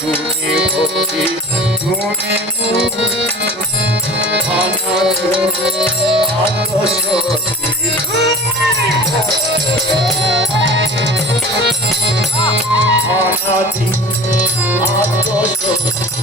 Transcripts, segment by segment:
তুমি ভক্তি তুমি আত্মশক্তি অনাদি আত্মশক্তি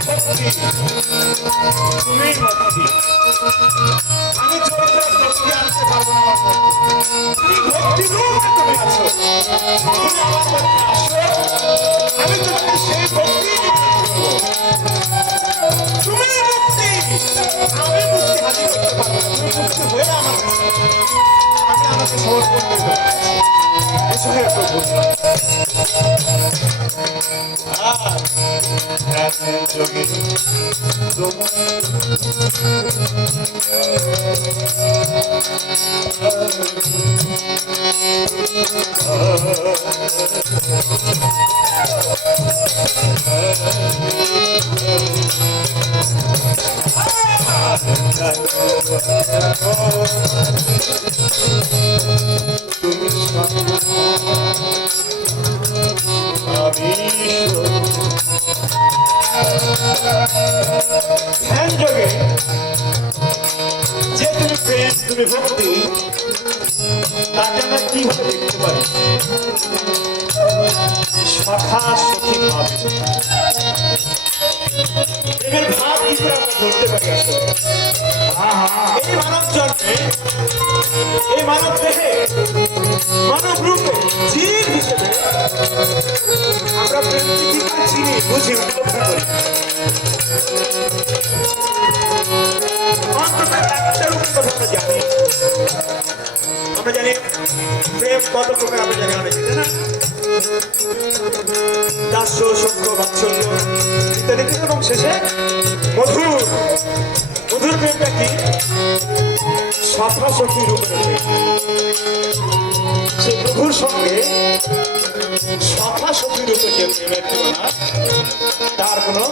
ভক্তির তুমি ভক্তি আমি জোর করে ভক্তি আনতে পারবো না তুমি ভক্তি তুমি আছো তুমি আমার মধ্যে আসো আমি তোমাকে সেই ভক্তি তুমি মুক্তি আমি মুক্তি হাজির করতে পারবো না তুমি মুক্তি হয়ে আমার আমি আমাকে সমর্পণ করতে এসবে একটু বুঝলাম যোগী ধ্যান যোগে যে তুমি প্রেম তুমি ভক্তি তাকে আমরা কিভাবে দেখতে পারি সখা সখী ভাব প্রেমের ভাব কি করে আমরা ধরতে পারি আসলে এই মানব জন্মে এই মানব দেহে মানব রূপে জীব হিসেবে আমরা প্রেমকে কি করে চিনি বুঝি উপলব্ধি করি অন্তত একটা রূপের কথা আমরা জানি আমরা জানি প্রেম কত প্রকার আমরা জানি অনেকে না দাস্য সখ্য বাৎসল্য ইত্যাদি এবং শেষে মধুর মধুর প্রেমটা কি সখা সখী রূপে সে প্রভুর সঙ্গে সখা সখী রূপে যে প্রেমের তুলনা তার কোনো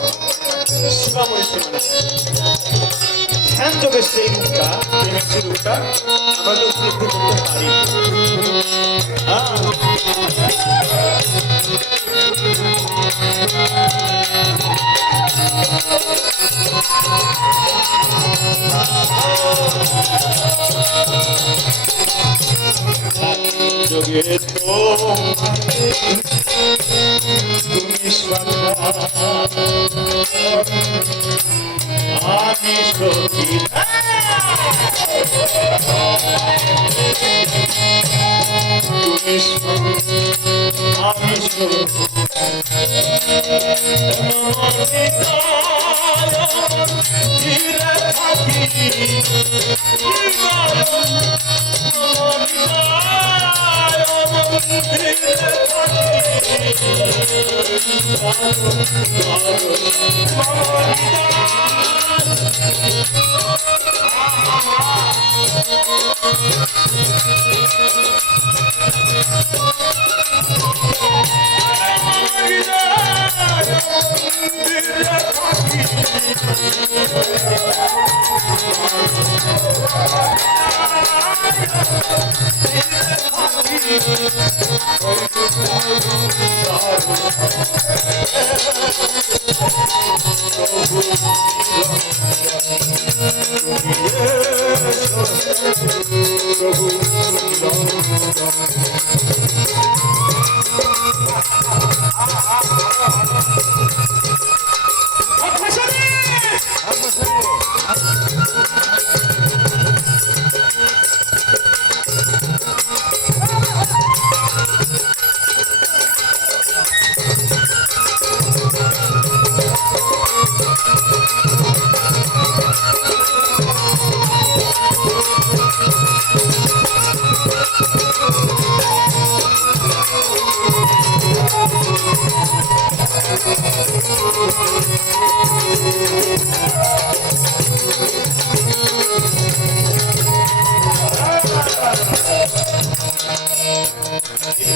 সীমা পরিসীমা নেই ধ্যান যোগে সেই রূপটা প্রেমের সেই রূপটা আমরা উপলব্ধি করতে পারি যোগে তো তুমি আমি সখী আমি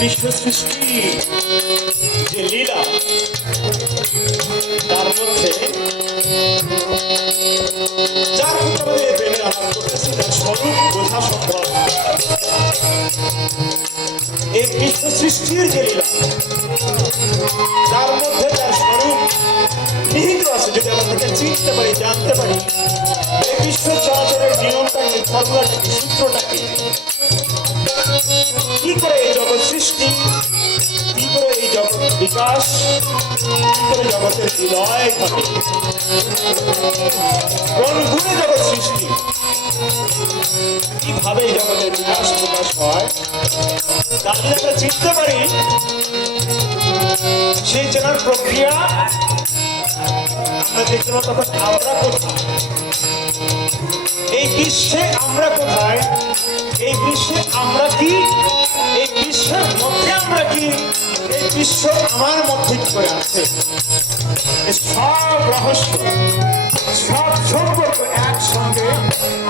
বিশ্ব সৃষ্টি যে লীলা তার মধ্যে যার আমাদের প্রেমের আলাপ করতেছি তার স্বরূপ বোঝা সম্ভব। এই বিশ্ব সৃষ্টির যে লীলা তার মধ্যে তার স্বরূপ নিহিত আছে। যদি আমরা তাকে চিনতে পারি, জানতে পারি, এই বিশ্ব চলাচলের নিয়মটাকে, ফর্মুলাটাকে, সূত্রটাকে, কি করে এই জগৎ সৃষ্টি, কি করে এই জগৎ বিকাশ, কি করে জগতের বিলয় ঘটে, কোন গুণে জগৎ সৃষ্টি, কিভাবে এই জগতের বিকাশ প্রকাশ হয়, তা যদি আমরা চিনতে পারি, সেই চেনার প্রক্রিয়া আমরা দেখতে পাবো। তখন আমরা কোথায়, এই বিশ্বে আমরা কোথায়, এই বিশ্বে আমরা কি, এই বিশ্বের মধ্যে আমরা কি, এই বিশ্ব আমার মধ্যে কি করে আছে, সব রহস্য, সব সম্পর্ক একসঙ্গে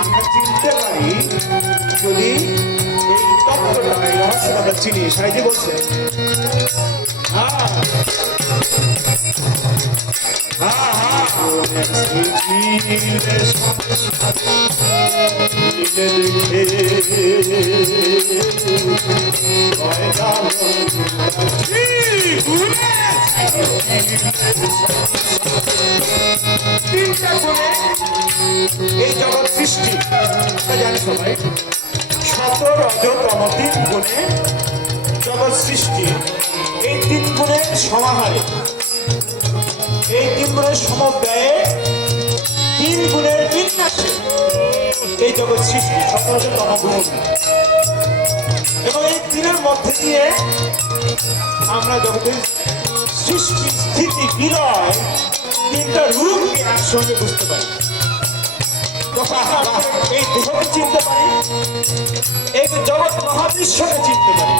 আমরা চিনতে পারি যদি এই তত্ত্বটা, এই রহস্যটা আমরা চিনি। সাইজি বলছে এই জগৎ সৃষ্টি জানি সবাই, শত রজ তম 3 গুণে জগৎ সৃষ্টি। এই 3 গুণের সমাহারে, এই 3 গুণের সমব্যয়ে, 3 গুণের বিন্যাসে এই জগৎ সৃষ্টি, শত রজ তম গুণ। এবং এই 3-এর মধ্যে দিয়ে আমরা জগতের সৃষ্টি, স্থিতি, বিলয় 3টা রূপকে একসঙ্গে বুঝতে পারি। যখন আমরা এই দেহকে চিনতে পারি, এই জগৎ মহাবিশ্বকে চিনতে পারি,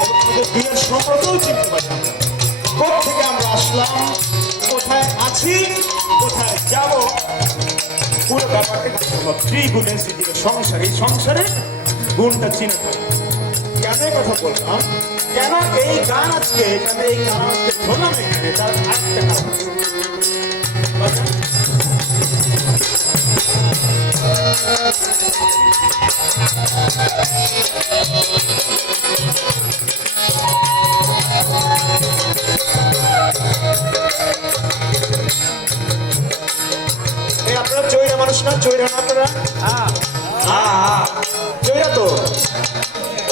এবং আমাদের দুইয়ের সম্পর্কও চিনতে পারি। কোথেকে আমরা আসলাম, কোথায় আছি, কোথায় যাব, পুরো ব্যাপারটা ত্রিগুণের দিকে সংসার, এই সংসারে গুণটা চিনে পারি। কেন এই কথা বললাম, কেন এই গান আজকে, কেন এই গান আজকে ধরলাম এখানে, তার আরেকটা কারণ আছে। আপনারা চৈরা মানুষ না, চৈরা না আপনারা? চৈরা তো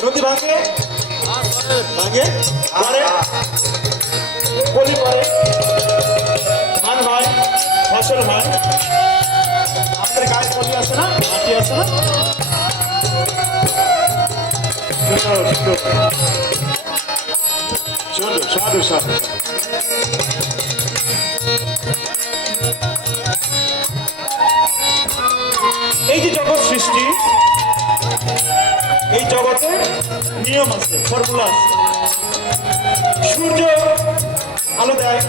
নদী ভাঙে, ভাঙে পরে বলি পরে ধান হয়, ফসল হয়, আমাদের গায়ে পলি আছে না, মাটি আছে না, চলো সাধু সাধু। এই যে জগৎ সৃষ্টি, এই জগতে নিয়ম আছে, ফর্মুলা আছে। সূর্য আলো দেয়,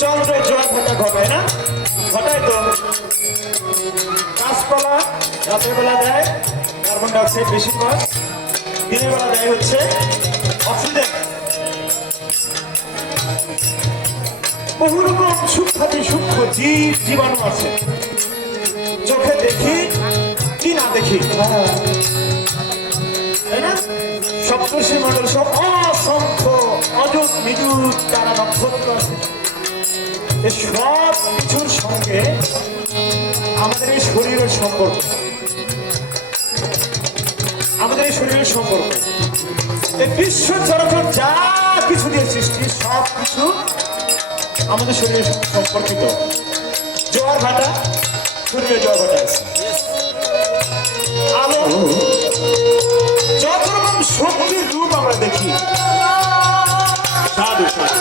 চন্দ্র জোয়ার ভাটা ঘটায় না, ঘটায় তো। গাছপালা রাতের বেলা দেয় কার্বন ডাইঅক্সাইড বেশিরভাগ, দিনের বেলা দেয় হচ্ছে অক্সিজেন। বহু রকম সূক্ষ্মাতি সূক্ষ্ম জীব জীবাণু আছে, চোখে দেখি কি না দেখি, তাই না? সপ্তর্ষি মণ্ডল সব অসংখ্য অযুত নিযুত তারা নক্ষত্র আছে। সব কিছুর সঙ্গে আমাদের এই শরীরের সম্পর্ক, আমাদের এই শরীরের সম্পর্ক, এই বিশ্ব চরাচর যা কিছু দিয়ে সৃষ্টি, সব কিছু আমাদের শরীরের সঙ্গে সম্পর্কিত। জোয়ার ভাটা, শরীরে জোয়ার ভাটা আছে, আলো, যত রকম শক্তির রূপ আমরা দেখি, সাধু সাধু,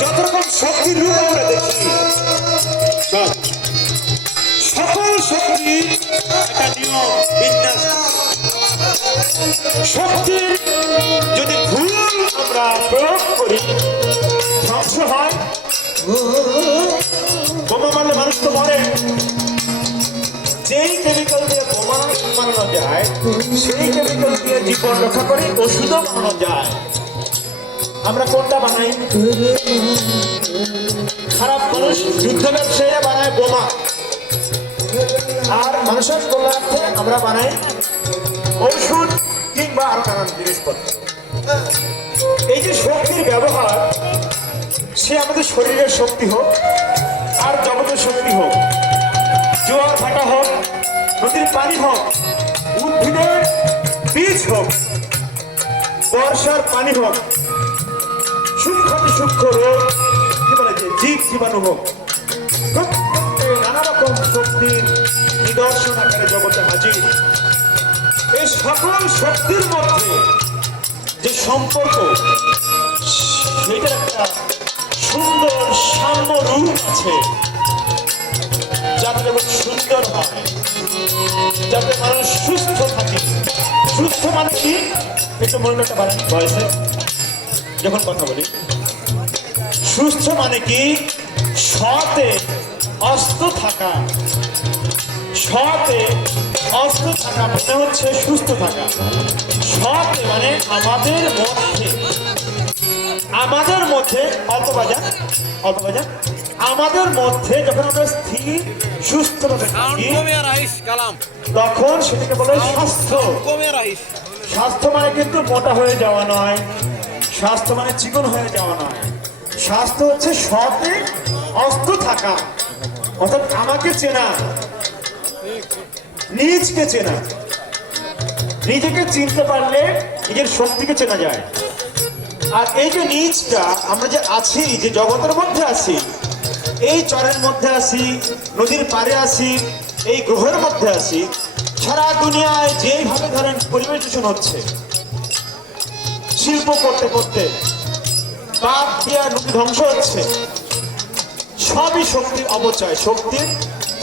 যত রকম শক্তির রূপ আমরা দেখি, সকল শক্তির একটা নিয়ম বিন্যাস। শক্তির যদি ভুল আমরা প্রয়োগ করি, ধ্বংস হয়। বোমা মারলে মানুষ তো মরে, যে যেই কেমিক্যাল দিয়ে বোমা বানানো যায়, সেই কেমিক্যাল দিয়ে জীবন রক্ষা করে ওষুধও বানানো যায়। আমরা কোনটা বানাই? খারাপ মানুষ যুদ্ধ ব্যবসায়ীরা বানায় বোমা, আর মানুষের কল্যাণার্থে আমরা বানাই ঔষধ কিংবা আরো নানান জিনিসপত্র। এই যে শক্তির ব্যবহার, সে আমাদের শরীরের শক্তি হোক আর জগতের শক্তি হোক, জোয়ার ভাটা হোক, নদীর পানি হোক, উদ্ভিদের বীজ হোক, বর্ষার পানি হোক, সূক্ষ্ম সূক্ষ্ম রোগ কি বলে যে জীব জীবাণু হোক, নানা রকম শক্তির নিদর্শন আকারে জগতে হাজির। এই সকল শক্তির মধ্যে যে সম্পর্ক, সেটা একটা সুন্দর সাম্য রূপ আছে, যাতে জগৎ সুন্দর হয়, যাতে মানুষ সুস্থ থাকে। সুস্থ মানে কি? একটু মনোযোগটা বাড়ান বয়সে যখন কথা বলি। সুস্থ মানে কি? সতে অস্ত থাকা। সতে অস্ত থাকা মানে হচ্ছে সুস্থ থাকা। সতে মানে আমাদের মধ্যে অল্প বাজার আমাদের মধ্যে যখন আমরা স্থির সুস্থ তখন সেটাকে বলে স্বাস্থ্য। স্বাস্থ্য মানে কিন্তু মোটা হয়ে যাওয়া নয়, স্বাস্থ্য মানে চিকন হয়ে যাওয়া নয়। স্বাস্থ্য হচ্ছে সতে অস্ত থাকা, অর্থাৎ আমাকে চেনা, নিজকে চেনা। নিজেকে চিনতে পারলে নিজের শক্তিকে চেনা যায়। আর এই যে নিজটা, আমরা যে আছি, যে জগতের মধ্যে আছি, এই চরের মধ্যে আছি, নদীর পাড়ে আছি, এই গ্রহের মধ্যে আছি, সারা দুনিয়ায় যেইভাবে ধরেন পরিবেশ দূষণ হচ্ছে, শিল্প করতে করতে বাদ দিয়া নদী ধ্বংস হচ্ছে, সবই শক্তির অপচয়, শক্তির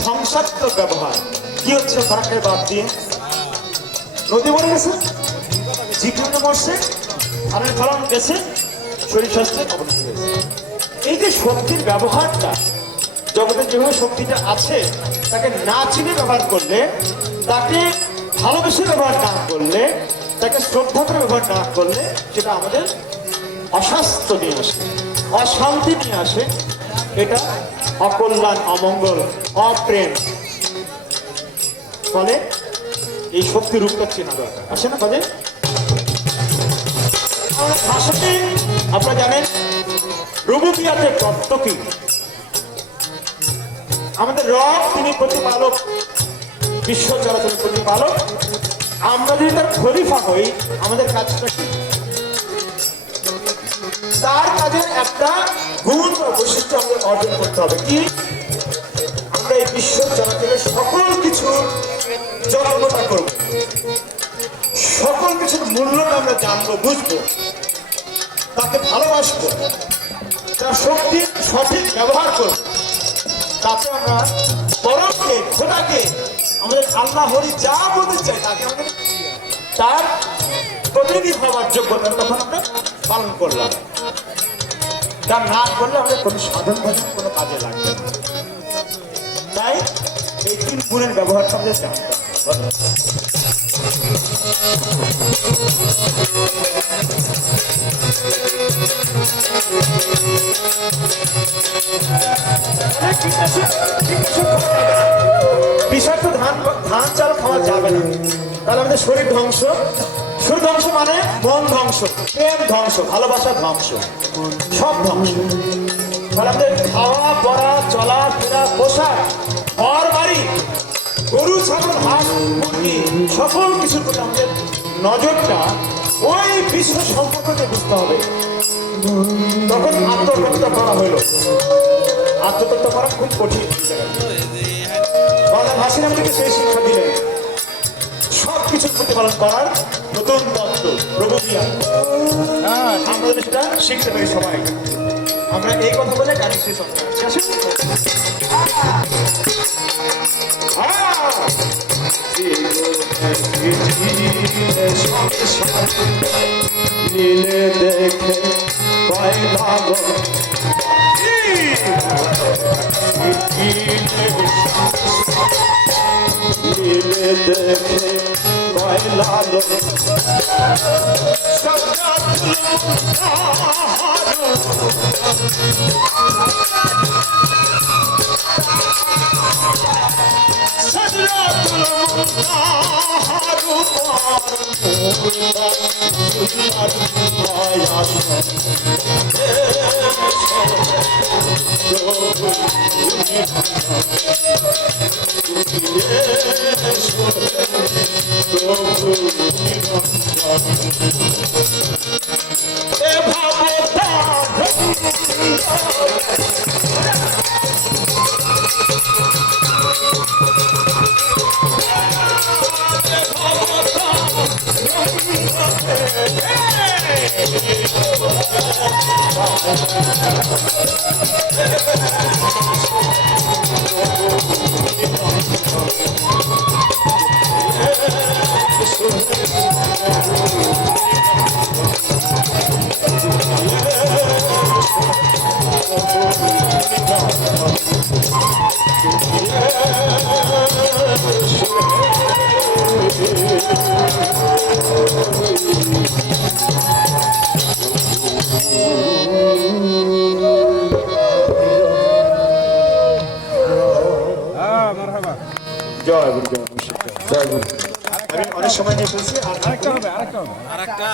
ধ্বংসাত্মক ব্যবহার। কি হচ্ছে? ফারাকের বাদ দিয়ে নদী মরে গেছে, জীবনে মরছে, ধানের ফলন গেছে, শরীর স্বাস্থ্যের অবনতি হয়েছে। এই যে শক্তির ব্যবহারটা, জগতে যেভাবে শক্তিটা আছে, তাকে না চিনে ব্যবহার করলে, তাকে ভালোবেসে ব্যবহার না করলে, তাকে শ্রদ্ধা করে ব্যবহার না করলে, সেটা আমাদের অস্বাস্থ্য নিয়ে আসে, অশান্তি নিয়ে আসে। এটা অকল্যাণ, অমঙ্গল, অপ্রেম। ফলে এই শক্তির রূপটা চেনা দরকার, আসে না কাজে? ভাষাতে আপনারা জানেন রুবুবিয়াতের তত্ত্ব কি? আমাদের রব তিনি প্রতিপালক, বিশ্ব চরাচরের প্রতিপালক। আমরা যদি তার খলিফা হই, আমাদের কাজটা কি? তার কাজের একটা গুণ বা বৈশিষ্ট্য আমাদের অর্জন করতে হবে। কি? আমরা এই বিশ্ব চরাচরের সকল কিছুর যত্নটা করব, সকল কিছুর মূল্যটা আমরা জানবো, বুঝবো, তাকে ভালোবাসবো, তার শক্তির সঠিক ব্যবহার করব। তাতে আমরা পরমকে, খোদাকে, আমাদের আল্লাহ হরি যা বলতে চাই, তাকে আমাদের তার প্রতিনিধি হওয়ার যোগ্যতা তখন আমরা পালন করলাম। তা না করলে আমাদের কোনো সাধন ভজন কোনো কাজে লাগবে না। তাই এই তিন গুণের ব্যবহারটা আমাদের জানতে হবে। বিষাক্ত ধান চাল খাওয়া যাবে না, তাহলে আমাদের শরীর ধ্বংস। শরীর ধ্বংস মানে মন ধ্বংস, প্রেম ধ্বংস, ভালোবাসা ধ্বংস, সব ধ্বংস। তাহলে আমাদের খাওয়া পড়া, চলা ফেরা, পোশাক, ঘর বাড়ি, গরু ছাগল হাঁস মুরগি, সকল কিছুর প্রতি আমাদের নজরটা ওই বিশ্ব সম্পর্ককে বুঝতে হবে। তখন আত্মহত্যা করা হইল। আত্মহত্যা করা খুব কঠিন। বাংলা ভাষী আমাদেরকে সেই শিক্ষা দিলেন, সব কিছুর প্রতিপালন করার নতুন তত্ত্ব রুবুবিয়াত। আমরা সেটা শিখতে পারি সবাই। আমরা এই কথা বলে গাড়ি শেষ হবে। নীলে দেখে দিলে দেখে কয়লালো সজ্জাতুল সজরাতুল মুনতাহারু সুন্দর মায়া জয় গুরু জয় গুরু। আমি অনেক সময় নিয়ে ফেলছি। আরেকটা